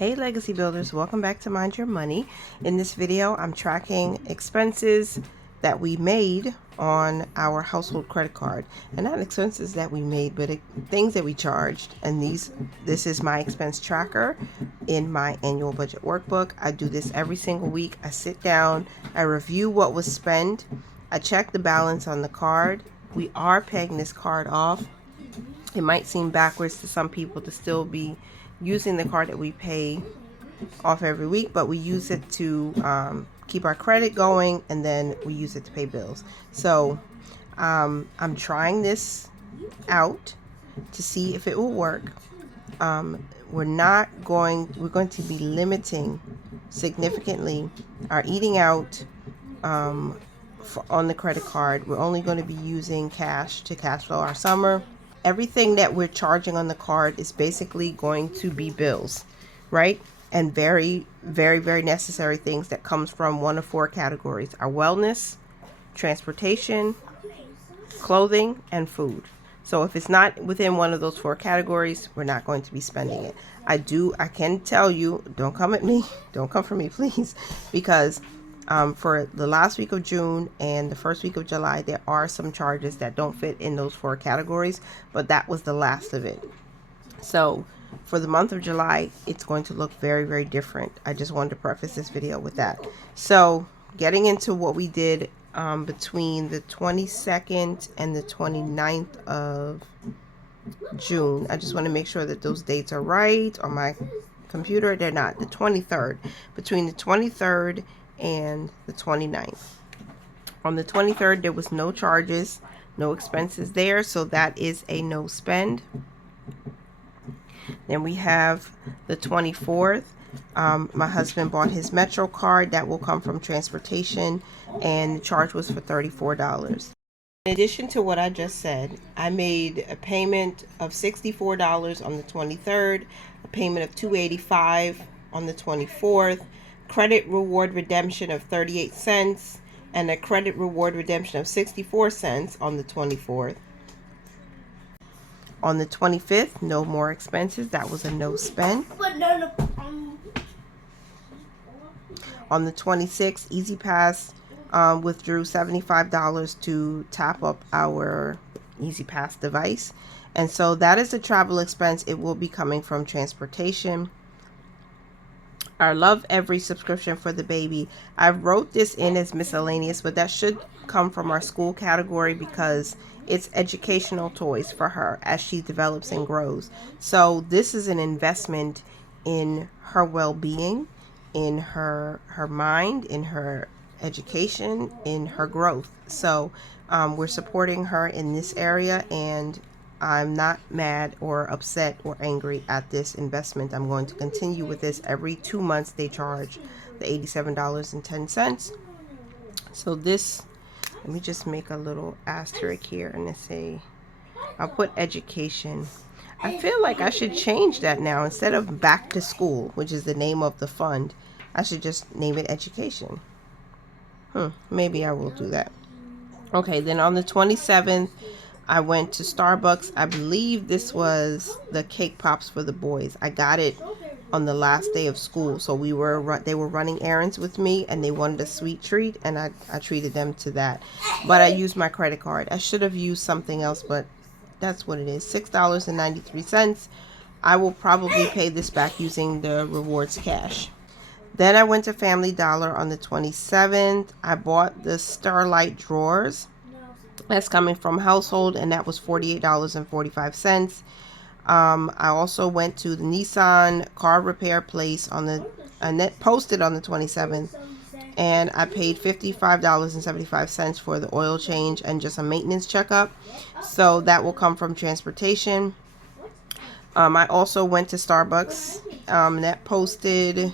Hey Legacy Builders, welcome back to Mind Your Money. In this video, I'm tracking expenses that we made on our household credit card. And not expenses that we made, but things that we charged. And this is my expense tracker in my annual budget workbook. I do this every single week. I sit down, I review what was spent, I check the balance on the card. We are paying this card off. It might seem backwards to some people to still be using the card that we pay off every week, but we use it to keep our credit going, and then we use it to pay bills. So I'm trying this out to see if it will work. We're going to be limiting significantly our eating out on the credit card. We're only going to be using cash to cash flow our summer. Everything that we're charging on the card is basically going to be bills, right? And very, very, very necessary things that comes from one of four categories: our wellness, transportation, clothing, and food. So if it's not within one of those four categories, we're not going to be spending it. I can tell you, don't come at me, don't come for me, please, because for the last week of June and the first week of July, there are some charges that don't fit in those four categories, but that was the last of it. So for the month of July, it's going to look very, very different. I just wanted to preface this video with that. So getting into what we did between the 22nd and the 29th of June. I just want to make sure that those dates are right on my computer. They're not. The 23rd. Between the 23rd and the 29th. On the 23rd, there was no charges, no expenses there, so that is a no spend. Then we have the 24th. My husband bought his Metro card. That will come from transportation, and the charge was for $34. In addition to what I just said, I made a payment of $64 on the 23rd, a payment of $285 on the 24th, credit reward redemption of 38 cents, and a credit reward redemption of 64 cents on the 24th. On the 25th, no more expenses. That was a no spend. On the 26th, Easy Pass withdrew $75 to top up our Easy Pass device. And so that is a travel expense. It will be coming from transportation. Our Love Every subscription for the baby, I wrote this in as miscellaneous, but that should come from our school category because it's educational toys for her as she develops and grows. So this is an investment in her well-being, in her mind, in her education, in her growth. So we're supporting her in this area, and I'm not mad or upset or angry at this investment. I'm going to continue with this. Every 2 months they charge the $87.10. So this, let me just make a little asterisk here and say, I'll put education. I feel like I should change that now. Instead of back to school, which is the name of the fund, I should just name it education. Maybe I will do that. Okay, then on the 27th, I went to Starbucks. I believe this was the cake pops for the boys. I got it on the last day of school. So they were running errands with me, and they wanted a sweet treat, and I treated them to that. But I used my credit card. I should have used something else, but that's what it is. $6.93. I will probably pay this back using the rewards cash. Then I went to Family Dollar on the 27th. I bought the Starlight drawers. That's coming from household, and that was $48.45. I also went to the Nissan car repair place and that posted on the 27th, and I paid $55.75 for the oil change and just a maintenance checkup. So that will come from transportation. I also went to Starbucks. That posted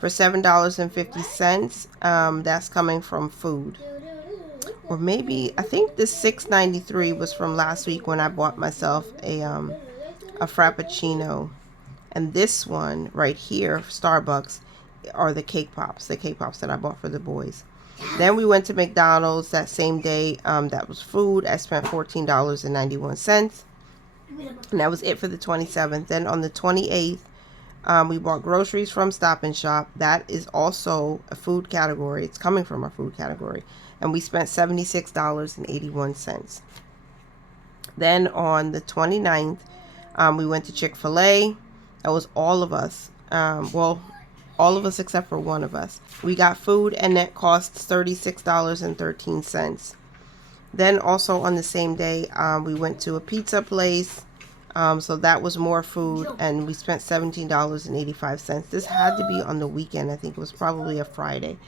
for $7.50. That's coming from food. Or maybe, I think the $6.93 was from last week when I bought myself a Frappuccino. And this one right here, Starbucks, are the cake pops that I bought for the boys. Then we went to McDonald's that same day. That was food. I spent $14.91. And that was it for the 27th. Then on the 28th, We bought groceries from Stop and Shop. That is also a food category. It's coming from our food category. And we spent $76.81. Then on the 29th, we went to Chick-fil-A. That was all of us. Well, all of us except for one of us. We got food and that cost $36.13. Then also on the same day, we went to a pizza place. So that was more food, and we spent $17.85. This had to be on the weekend. I think it was probably a Friday.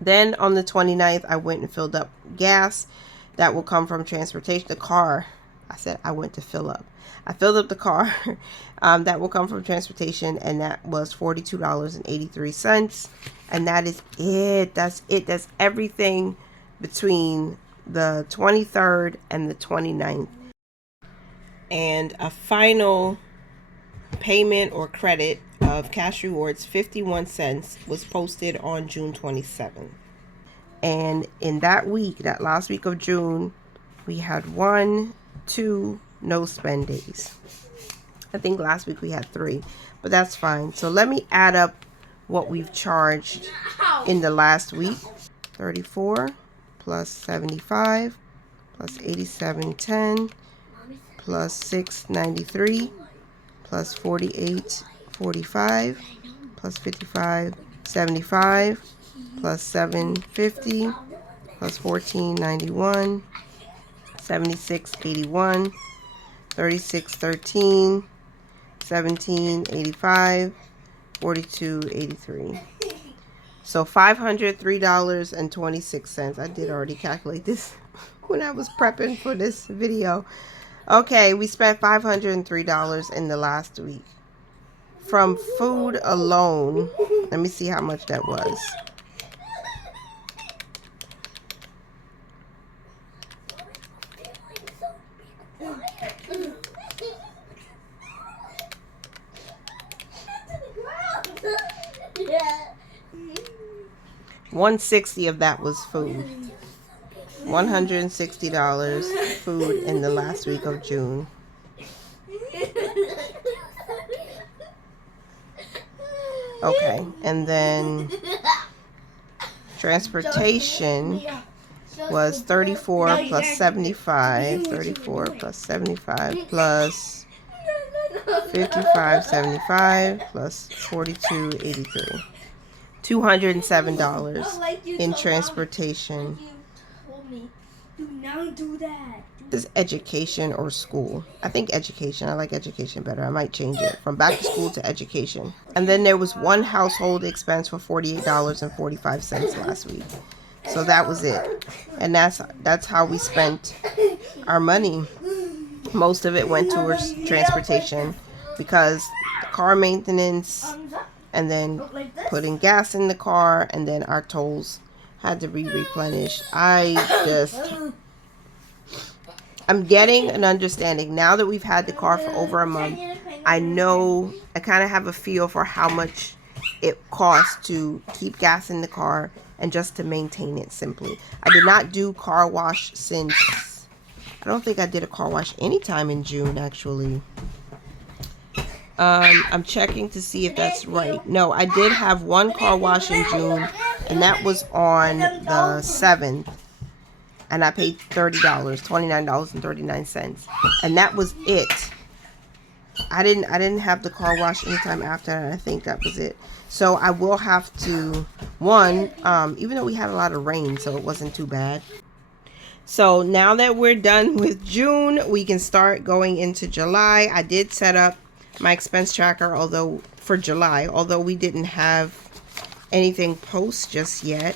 Then on the 29th, I went and filled up gas. That will come from transportation. The car, I said I went to fill up. I filled up the car. That will come from transportation, and that was $42.83. And that is it. That's it. That's everything between the 23rd and the 29th. And a final payment or credit of cash rewards, 51 cents, was posted on June 27th. And in that week, that last week of June, we had 2 no spend days. I think last week we had 3, but that's fine. So let me add up what we've charged in the last week. 34 plus 75 plus 87.10 plus 693 plus 48.45 plus 55.75 plus 750 plus 14.91 76.81 36.13 17.85 42.83. So $503.26. I did already calculate this when I was prepping for this video. Okay, we spent $503 in the last week. From food alone, let me see how much that was. $160 of that was food. $160 food in the last week of June. Okay, and then transportation was 34 plus 75, 34 plus 75 plus 55.75 plus 42.83. $207 in transportation. Do not do that. This is education or school. I think education. I like education better. I might change it from back to school to education. And then there was one household expense for $48.45 last week. So that was it. And that's how we spent our money. Most of it went towards transportation because the car maintenance and then putting gas in the car and then our tolls had to be replenished. I'm getting an understanding now that we've had the car for over a month. I know, I kind of have a feel for how much it costs to keep gas in the car and just to maintain it simply. I did not do car wash since, I don't think I did a car wash anytime in June actually. I'm checking to see if that's right. No, I did have one car wash in June, and that was on the 7th. And I paid $30, $29.39. And that was it. I didn't have the car wash anytime after, and I think that was it. So I will have to, even though we had a lot of rain, so it wasn't too bad. So now that we're done with June, we can start going into July. I did set up my expense tracker, although we didn't have anything post just yet.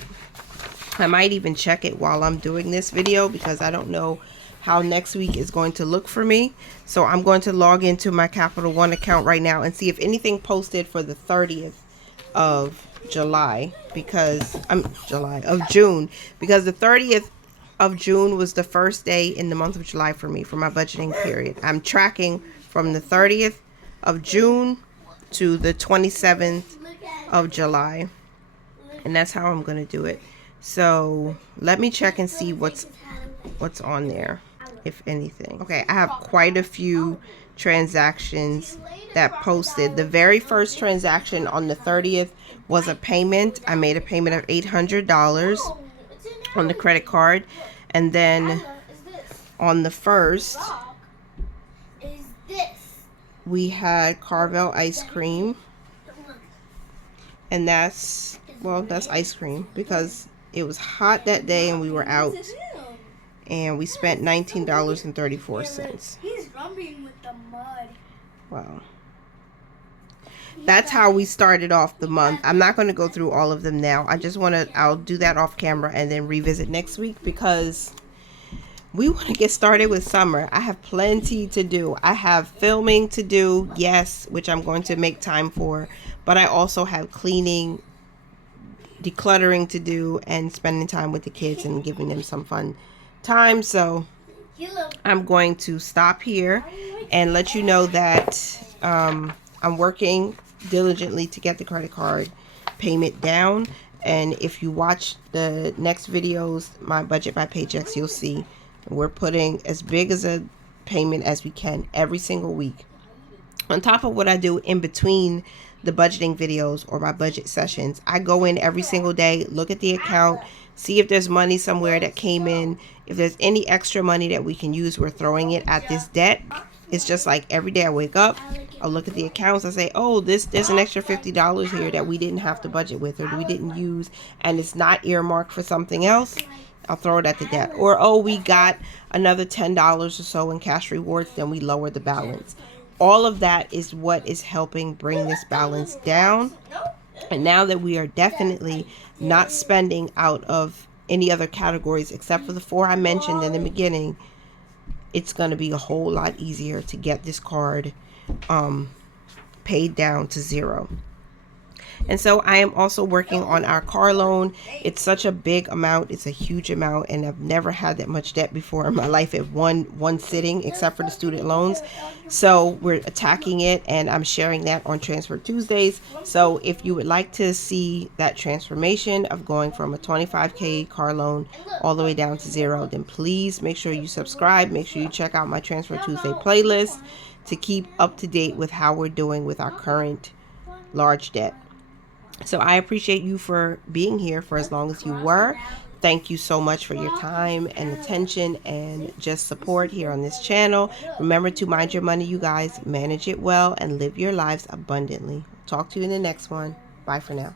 I might even check it while I'm doing this video because I don't know how next week is going to look for me. So I'm going to log into my Capital One account right now and see if anything posted for the 30th of July of June, because the 30th of June was the first day in the month of July for me for my budgeting period. I'm tracking from the 30th of June to the 27th of July, and that's how I'm going to do it. So let me check and see what's on there, if anything. Okay, I have quite a few transactions that posted. The very first transaction on the 30th was a payment. I made a payment of $800 on the credit card, and then on the 1st we had Carvel ice cream, and that's ice cream because it was hot that day and we were out, and we spent $19.34. He's rubbing with the mud. Wow. That's how we started off the month. I'm not going to go through all of them now. I'll do that off camera and then revisit next week because we want to get started with summer. I have plenty to do. I have filming to do, yes, which I'm going to make time for, but I also have cleaning, decluttering to do, and spending time with the kids and giving them some fun time. So I'm going to stop here and let you know that I'm working diligently to get the credit card payment down. And if you watch the next videos, my budget by paychecks, you'll see we're putting as big as a payment as we can every single week, on top of what I do in between the budgeting videos or my budget sessions. I go in every single day, look at the account, see if there's money somewhere that came in. If there's any extra money that we can use, we're throwing it at this debt. It's just like every day I wake up, I'll look at the accounts, I say, oh, there's an extra $50 here that we didn't have to budget with or we didn't use, and it's not earmarked for something else. I'll throw it at the debt. Or, oh, we got another $10 or so in cash rewards, then we lower the balance. All of that is what is helping bring this balance down. And now that we are definitely not spending out of any other categories except for the 4 I mentioned in the beginning, it's going to be a whole lot easier to get this card paid down to 0. And so I am also working on our car loan. It's such a big amount. It's a huge amount, and I've never had that much debt before in my life at one sitting, except for the student loans. So we're attacking it, and I'm sharing that on Transfer Tuesdays. So if you would like to see that transformation of going from a $25K car loan all the way down to 0, then please make sure you subscribe. Make sure you check out my Transfer Tuesday playlist to keep up to date with how we're doing with our current large debt. So I appreciate you for being here for as long as you were. Thank you so much for your time and attention and just support here on this channel. Remember to mind your money, you guys. Manage it well and live your lives abundantly. Talk to you in the next one. Bye for now.